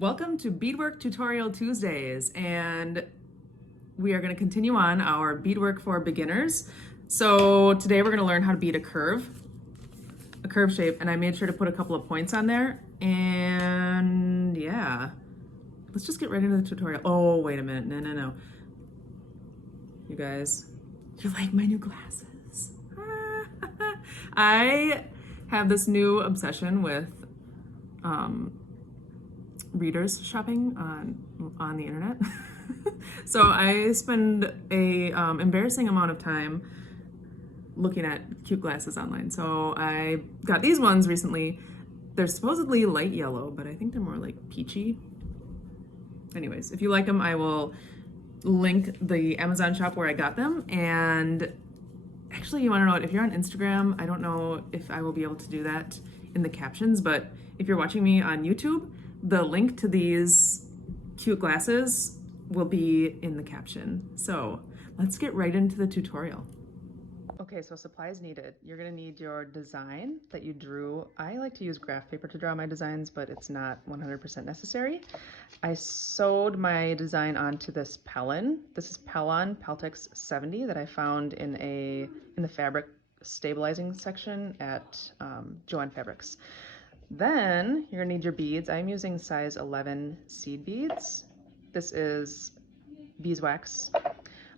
Welcome to Beadwork Tutorial Tuesdays, and we are going to continue on our beadwork for beginners. So today we're going to learn how to bead a curve shape, and I made sure to put a couple of points on there. And yeah, let's just get right into the tutorial. Oh, wait a minute. No. You guys, you like my new glasses. I have this new obsession with readers shopping on the internet. So I spend a embarrassing amount of time looking at cute glasses online. So I got these ones recently. They're supposedly light yellow, but I think they're more like peachy. Anyways, if you like them, I will link the Amazon shop where I got them. And actually, you want to know what? If you're on Instagram, I don't know if I will be able to do that in the captions, but if you're watching me on YouTube, the link to these cute glasses will be in the caption. So let's get right into the tutorial. Okay, so supplies needed. You're gonna need your design that you drew. I like to use graph paper to draw my designs, but it's not 100% necessary. I sewed my design onto this Pellon. This is Pellon Peltex 70 that I found in the fabric stabilizing section at Joann Fabrics. Then you're gonna need your beads. I'm using size 11 seed beads. This is beeswax.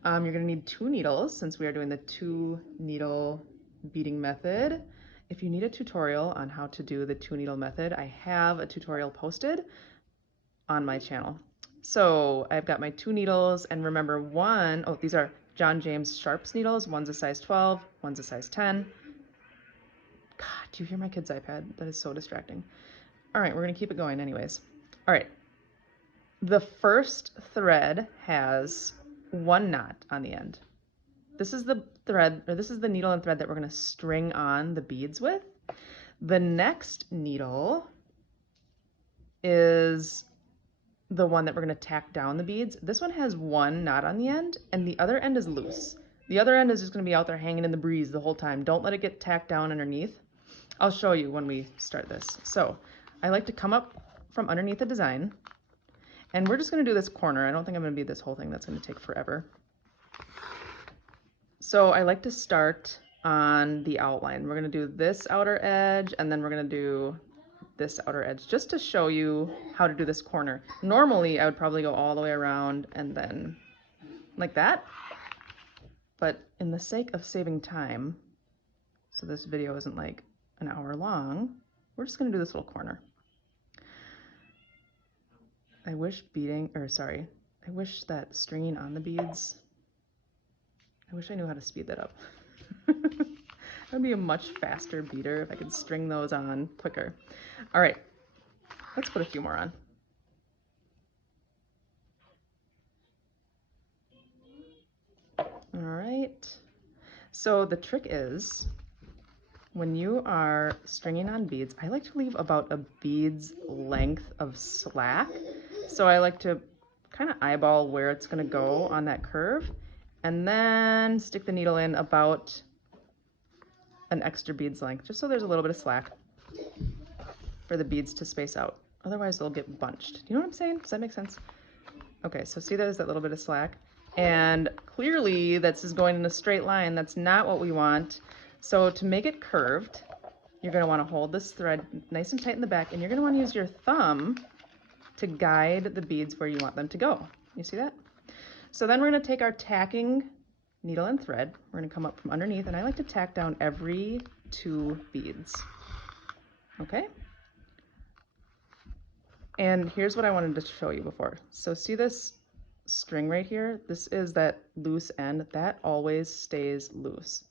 You're gonna need 2 needles since we are doing the 2 needle beading method. If you need a tutorial on how to do the 2 needle method, I have a tutorial posted on my channel. So I've got my 2 needles, and remember these are John James Sharps needles. One's a size 12, one's a size 10. God, do you hear my kid's iPad? That is so distracting. All right, we're gonna keep it going anyways. All right, the first thread has 1 knot on the end. This is the thread, or this is the needle and thread that we're gonna string on the beads with. The next needle is the one that we're gonna tack down the beads. This one has 1 knot on the end, and the other end is loose. The other end is just gonna be out there hanging in the breeze the whole time. Don't let it get tacked down underneath. I'll show you when we start this. So I like to come up from underneath the design, and we're just gonna do this corner. I don't think I'm gonna bead this whole thing. That's gonna take forever. So I like to start on the outline. We're gonna do this outer edge, and then we're gonna do this outer edge, just to show you how to do this corner. Normally, I would probably go all the way around and then like that. But in the sake of saving time, so this video isn't like an hour long, we're just gonna do this little corner. I wish that stringing on the beads, I wish I knew how to speed that up. I'd be a much faster beader if I could string those on quicker. All right, let's put a few more on. All right, so the trick is, when you are stringing on beads, I like to leave about a bead's length of slack. So I like to kind of eyeball where it's gonna go on that curve, and then stick the needle in about an extra bead's length, just so there's a little bit of slack for the beads to space out. Otherwise they'll get bunched. Do you know what I'm saying? Does that make sense? Okay, so see there's that little bit of slack, and clearly this is going in a straight line. That's not what we want. So to make it curved, you're gonna wanna hold this thread nice and tight in the back, and you're gonna wanna use your thumb to guide the beads where you want them to go. You see that? So then we're gonna take our tacking needle and thread. We're gonna come up from underneath, and I like to tack down every 2 beads. Okay? And here's what I wanted to show you before. So see this string right here? This is that loose end. That always stays loose.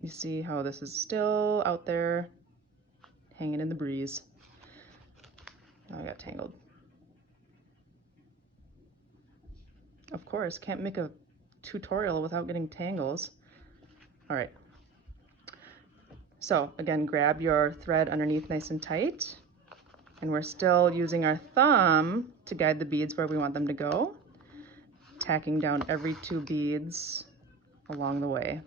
You see how this is still out there hanging in the breeze. Oh, I got tangled. Of course, can't make a tutorial without getting tangles. All right. So again, grab your thread underneath nice and tight. And we're still using our thumb to guide the beads where we want them to go. Tacking down every 2 beads along the way.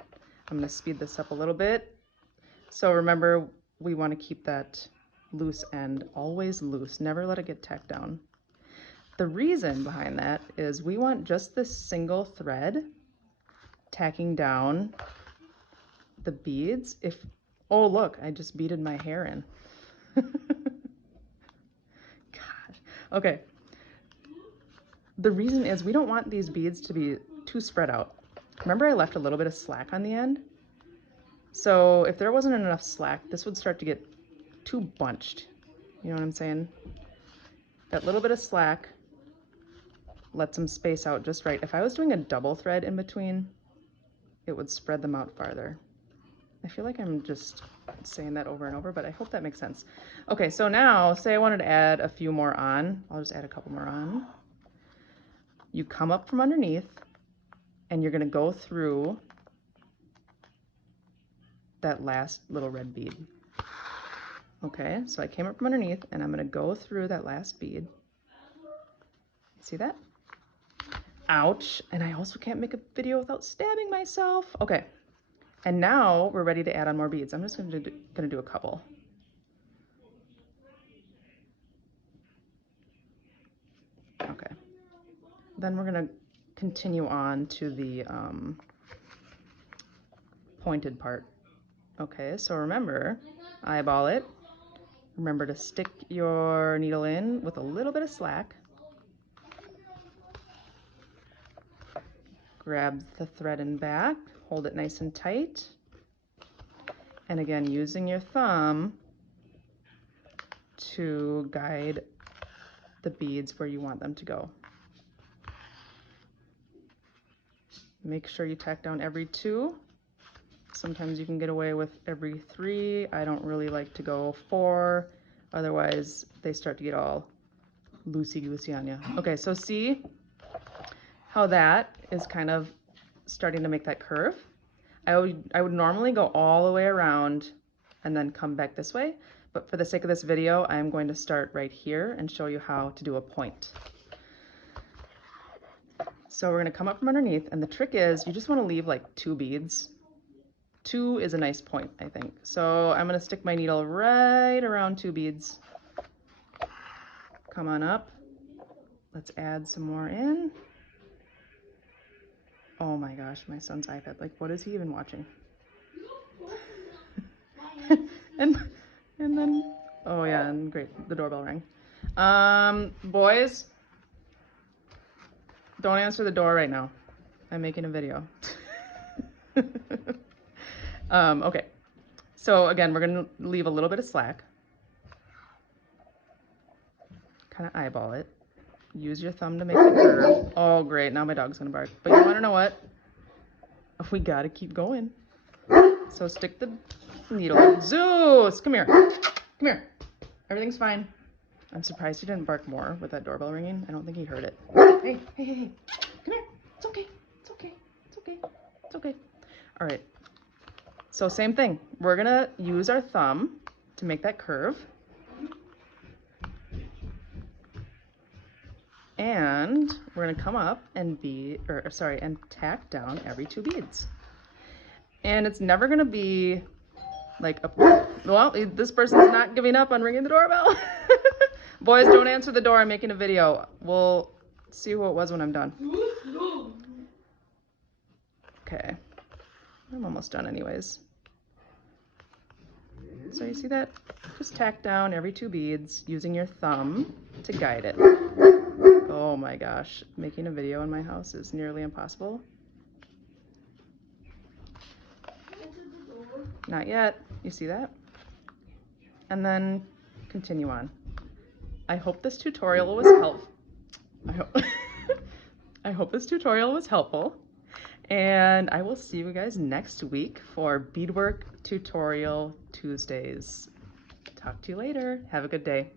I'm gonna speed this up a little bit. So remember, we wanna keep that loose end, always loose. Never let it get tacked down. The reason behind that is we want just this single thread tacking down the beads. Oh look, I just beaded my hair in. God. Okay. The reason is we don't want these beads to be too spread out. Remember I left a little bit of slack on the end? So if there wasn't enough slack, this would start to get too bunched. You know what I'm saying? That little bit of slack lets them space out just right. If I was doing a double thread in between, it would spread them out farther. I feel like I'm just saying that over and over, but I hope that makes sense. Okay, so now say I wanted to add a few more on. I'll just add a couple more on. You come up from underneath and you're gonna go through that last little red bead. Okay, so I came up from underneath and I'm gonna go through that last bead. See that? Ouch, and I also can't make a video without stabbing myself. Okay, and now we're ready to add on more beads. I'm just gonna do a couple. Okay, then we're gonna continue on to the pointed part. Okay, so remember, eyeball it. Remember to stick your needle in with a little bit of slack. Grab the thread in back, hold it nice and tight. And again, using your thumb to guide the beads where you want them to go. Make sure you tack down every 2. Sometimes you can get away with every 3. I don't really like to go 4, otherwise they start to get all loosey-goosey on you. Okay, so see how that is kind of starting to make that curve? I would normally go all the way around and then come back this way, but for the sake of this video, I'm going to start right here and show you how to do a point. So we're gonna come up from underneath, and the trick is you just wanna leave like 2 beads. 2 is a nice point, I think. So I'm gonna stick my needle right around 2 beads. Come on up. Let's add some more in. Oh my gosh, my son's iPad. Like, what is he even watching? and then, oh yeah, and great, the doorbell rang. Boys, don't answer the door right now. I'm making a video. Okay, so again, we're gonna leave a little bit of slack. Kind of eyeball it. Use your thumb to make the curve. Oh, great. Now my dog's going to bark. But you want to know what? We got to keep going. So stick the needle in. Zeus! Come here. Come here. Everything's fine. I'm surprised he didn't bark more with that doorbell ringing. I don't think he heard it. Hey, hey, hey, hey. Come here. It's okay. It's okay. It's okay. It's okay. All right. So same thing. We're going to use our thumb to make that curve. And we're gonna come up and and tack down every 2 beads. And it's never gonna be like well, this person's not giving up on ringing the doorbell. Boys, don't answer the door. I'm making a video. We'll see who it was when I'm done. Okay, I'm almost done anyways. So you see that? Just tack down every 2 beads using your thumb to guide it. Oh my gosh, making a video in my house is nearly impossible. Not yet. You see that? And then continue on. I hope this tutorial was helpful. I hope this tutorial was helpful. And I will see you guys next week for Beadwork Tutorial Tuesdays. Talk to you later. Have a good day.